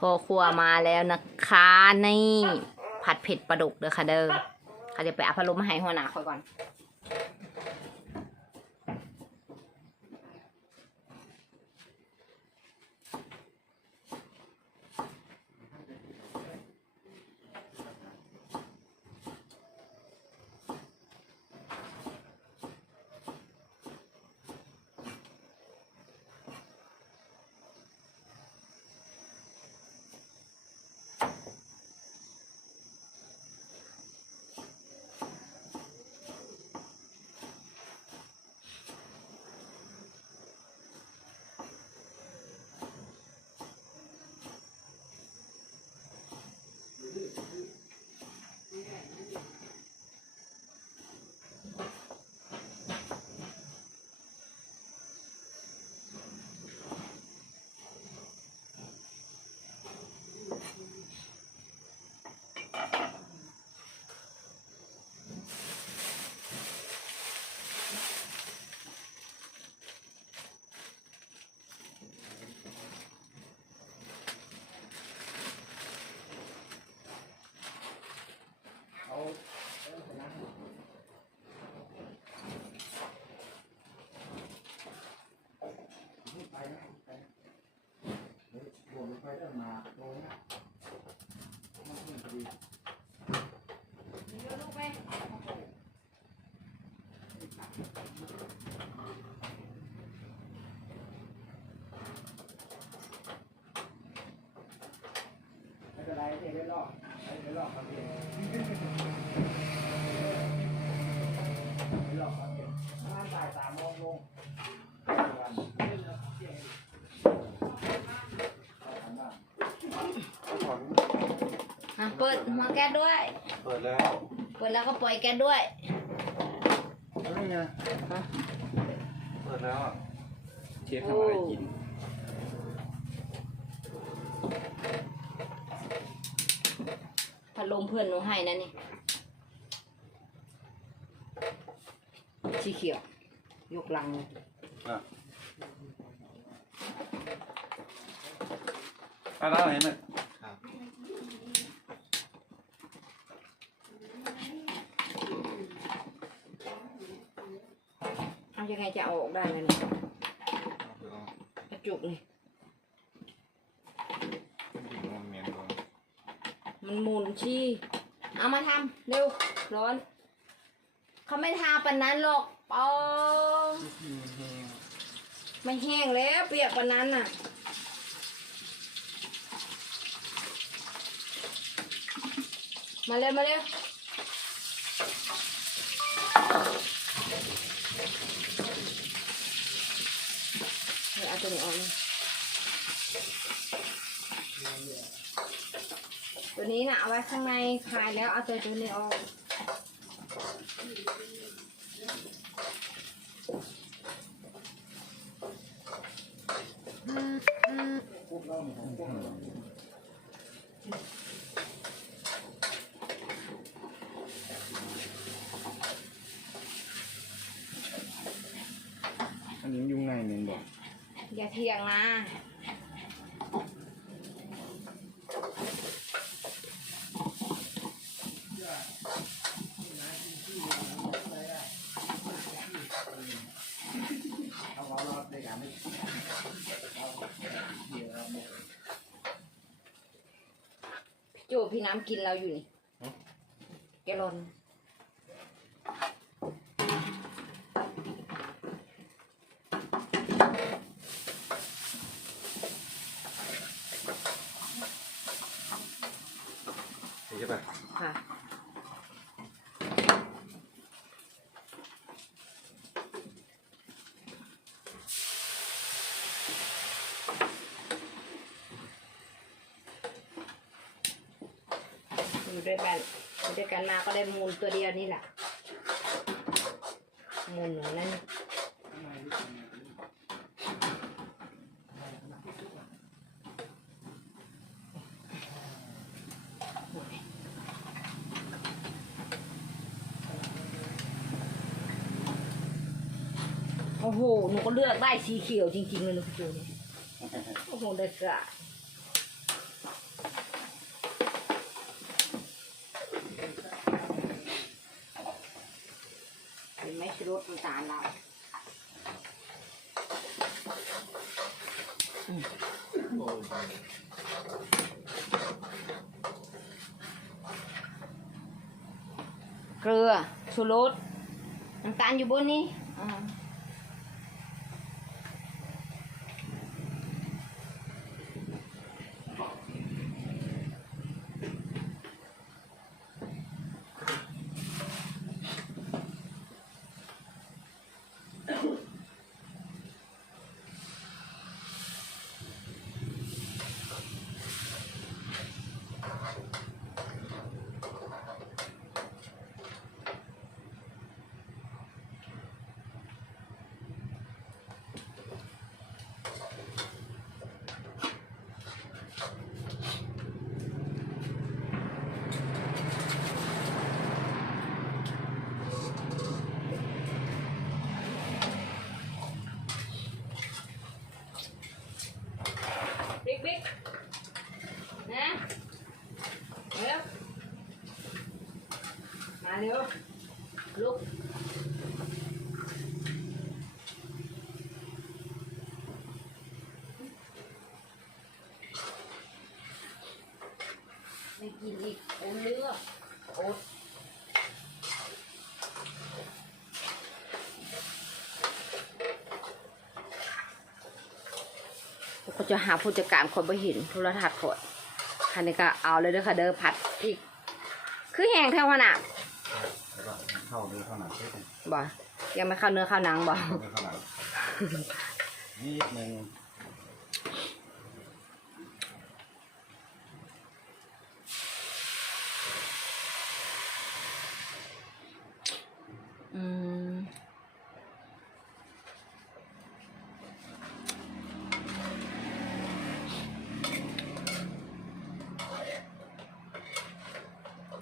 พอครัวมาแล้วนะคะนี่ผัดเผ็ดปลาดุกเด้อค่ะเด้อค่ะเดี๋ยวไปเอาพัดลมมาให้หัวหน้าคอยก่อน ไม่เป็นไรเนี่ยได้รอบได้รอบครับพี่ได้รอบครับพี่ประมาณบ่ายสามโมงลง ดหัวแก๊สด้วย เปิดแล้วเปิดแล้วก็ปล่อยแก๊สด้วยอะไรไงเปิดแล้วอะเชฟทำอะไรกิน พัดลมเพื่อนหนูให้นะนี่สีเขียว ยกลังอะอะแล้วเห็นไหมเยังไงจะเอาออกได้ไหมเนี่ยกระจุกเลยมันหมุนชี้เอามาทำเร็วร้อน เขาไม่ทาปานนั้นหรอกปอไม่แห้งแล้วเปียกปานนั้นน่ะมาเร็วมาเร็ว เดี๋ยวเอา ตัวนี้ออกเลยตัวนี้นะเอาไว้ข้างในคลายแล้วเอาตัวตัวนี้ออกอันนี้ยุ่งไงเนี่ยบอก อย่าเถียงนะเอาเอารอบในการไม่พี่โจพี่น้ำกินเราอยู่นี่แกลลอน ใช่ป่ะค่ะอยู่ด้วยกันอยู่ด้วยกันมาก็ได้มูลตัวเดียวนี่แหละมูลหนูนั่น โอ้โหหนูก็เลือกได้สีเขียวจริงๆเลยนะคุณจูนโอ้โหได้กะเห็ไม่ชิรสตันตาล้วเกลือชูรสน้ำตาลอยู่บนนี้ มาเร็วลุกไม่กินอีกโอ้เลือกโอ๊ตเขาจะหาผู้จัดการคนไม่เห็นโทรทัศน์คนคันนี้ก็เอาเลยเด้อค่ะเด้อผัดพริก คือแห้งเท่าขนาดแล้วก็เข้าดูข้าหลังนิดนึงบ่ยังไม่เข้าเนื้อเข้าหนังบ่เข้าดูข้าหลังนิดนึงอืม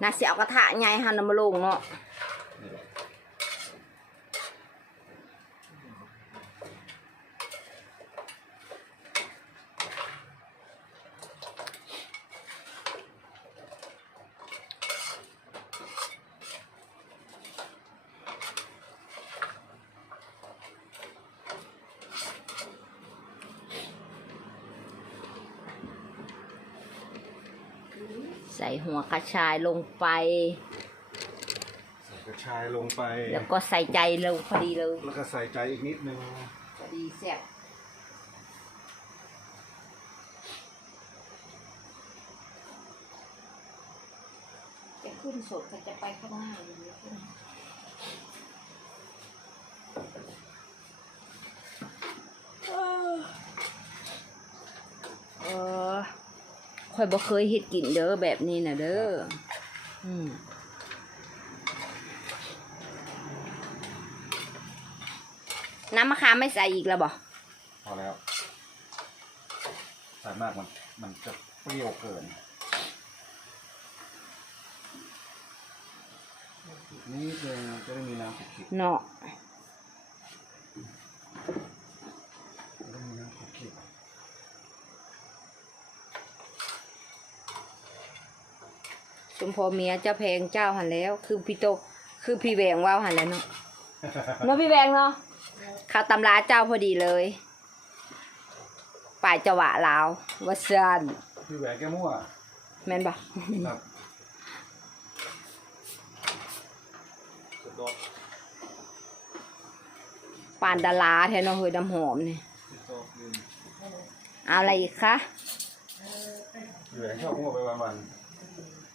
น่าเสียเอากระทะใหญ่หันมาลงเนาะ ใส่หัวกระชายลงไป ใส่กระชายลงไป แล้วก็ใส่ใจลงพอดีเลยแล้วก็ใส่ใจอีกนิดนึงพอดีแซ่บจะขึ้นสดก็จะไปข้างหน้าอยู่ไม่ขึ้นเออค่ อยบ่เคยเฮ็ดกินเด้อแบบนี้นะเด้ออืมน้ำมะขามไม่ใส่อีกแล้วบ่พอแล้วใส่มากมันมันจะเปรี้ยวเกิน นิดนึงจะได้มีน้ำขิดเนาะๆจะได้มีน้ำขิด สมพอเมียเจ้าแพงเจ้าหันแล้ว คือพี่โตคือพี่แวงว่าวหันแล้วเนาะๆเนาะพี่แวงเนาะเข้าตำราเจ้าพอดีเลยป่ายจังหวะลาววัดซันพี่แหวนแก้มั่วแม่นปะครับสุดยอดปานดาราแทนเนาะเฮ้ยดำหอมนี่สุดยอดยืนเอาอะไรอีกคะพี่แหวนชอบมั่วไปวันๆ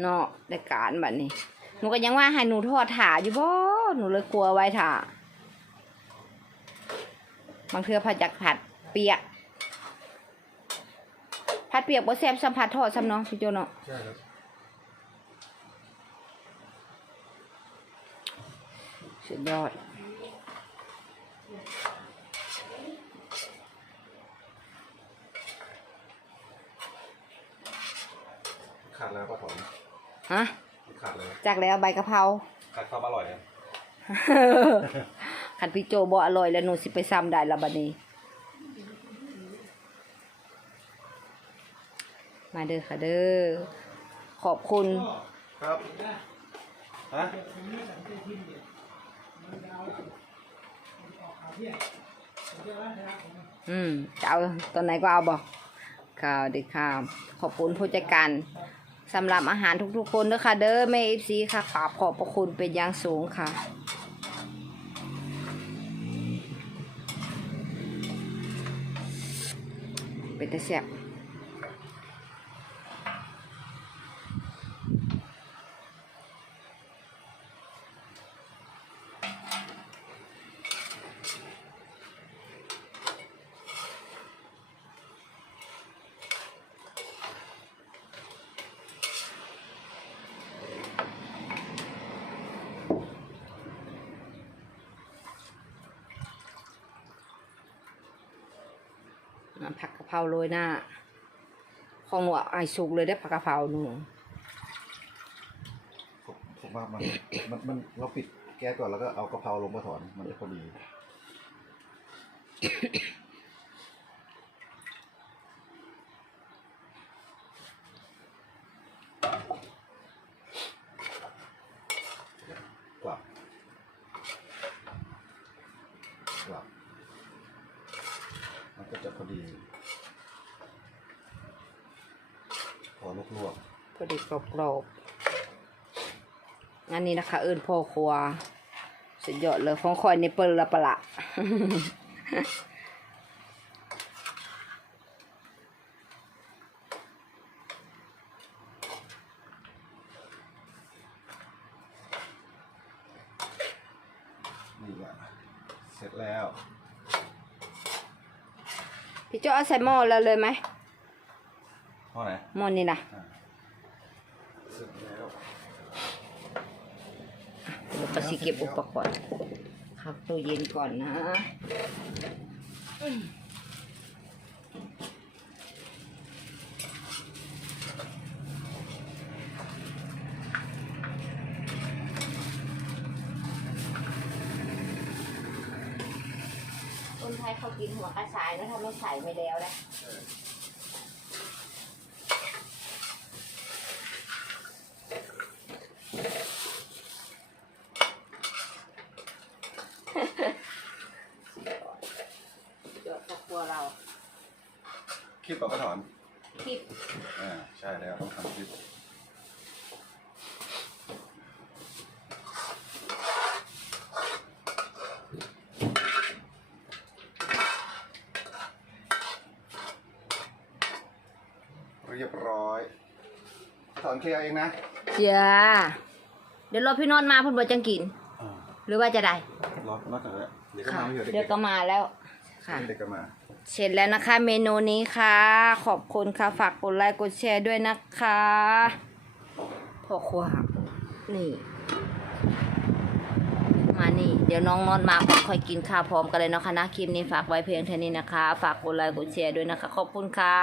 เนาะรายการแบบนี้ หนูก็ยังว่าให้หนูทอดถาอยู่บ่หนูเลยกลัวไว้ถาบางเทื่อผัดจากผัดเปียก ผัดเปียกบ่แซ่บสัมผัสทอดซ้ำเนาะพี่โจเนาะใช่ครับสุดยอดขาดแล้วก็ถอน ฮะขาดเลยจากแล้วใบกะเพราขาดความอร่อยอะขันพี่โจบ่อร่อยแล้วหนูสิไปซ้ำได้ละบัดนี้ มาเด้อค่ะเด้อขอบคุณ ครับฮะอืมจะเอาตอนไหนก็เอาบอกข่าวดีค่ะ ขอบคุณผู้จัดการ สำหรับอาหารทุกๆคนด้วยค่ะ เด้อแม่เอฟซีค่ะกราบขอบพระคุณเป็นอย่างสูงค่ะเป็นตะแซ่บ ผักกะเพราโรยหน้า ของหนูไอายสุกเลยได้ผักกะเพราหนูผมผมว่ามันมันมันเราปิดแก๊สก่อนแล้วก็เอากะเพราลงมาถอนมันจะพอดี กลับ กลับ มันก็จะพอดี พอลว กพอดีกรอบกรอบๆอันนี้นะคะ เอิญพ่อครัวสุดยอดเลยของคอยในเปิลละปะละๆนี่แหละเสร็จแล้ว พี่โจ้เอาใส่หม้อแล้วเลยไหมพ่อไหน หม้อนี่นะ เสร็จแล้ว เดี๋ยวก็ สิเก็บอุปกรณ์เข้าตู้เย็นก่อนนะคนไทยเขากินหัวกระชายนะถ้าไม่ใส่ไม่แล้วนะ เดี๋ยวครอบครัวเรา คลิปต่อก็ถอนคลิปอ่าใช่แล้วต้องทำคลิปเรียบร้อย ถอนเคลียร์เองนะจ้าเดี๋ยวรอพี่นอนมาเพุ่นบ่จังกิน อ่าหรือว่าจะได้รอรอก่อนเลยเดี๋ยวก็ค่ะมาไม่เยอะเดี๋เด็ยวกก็มาแล้วค่ะ ๆเด็กก็มา เสร็จแล้วนะคะ เมนูนี้ค่ะ ขอบคุณค่ะ ฝากกดไลค์กดแชร์ด้วยนะคะพ่อครัวนี่ มานี่ เดี๋ยวน้องนอนมาก็ค่อยกินข้าวพร้อมกันเลยเนาะคะนะคลิปนี้ฝากไว้เพียงเท่านี้นะคะ ฝากกดไลค์กดแชร์ด้วยนะคะ ขอบคุณค่ะ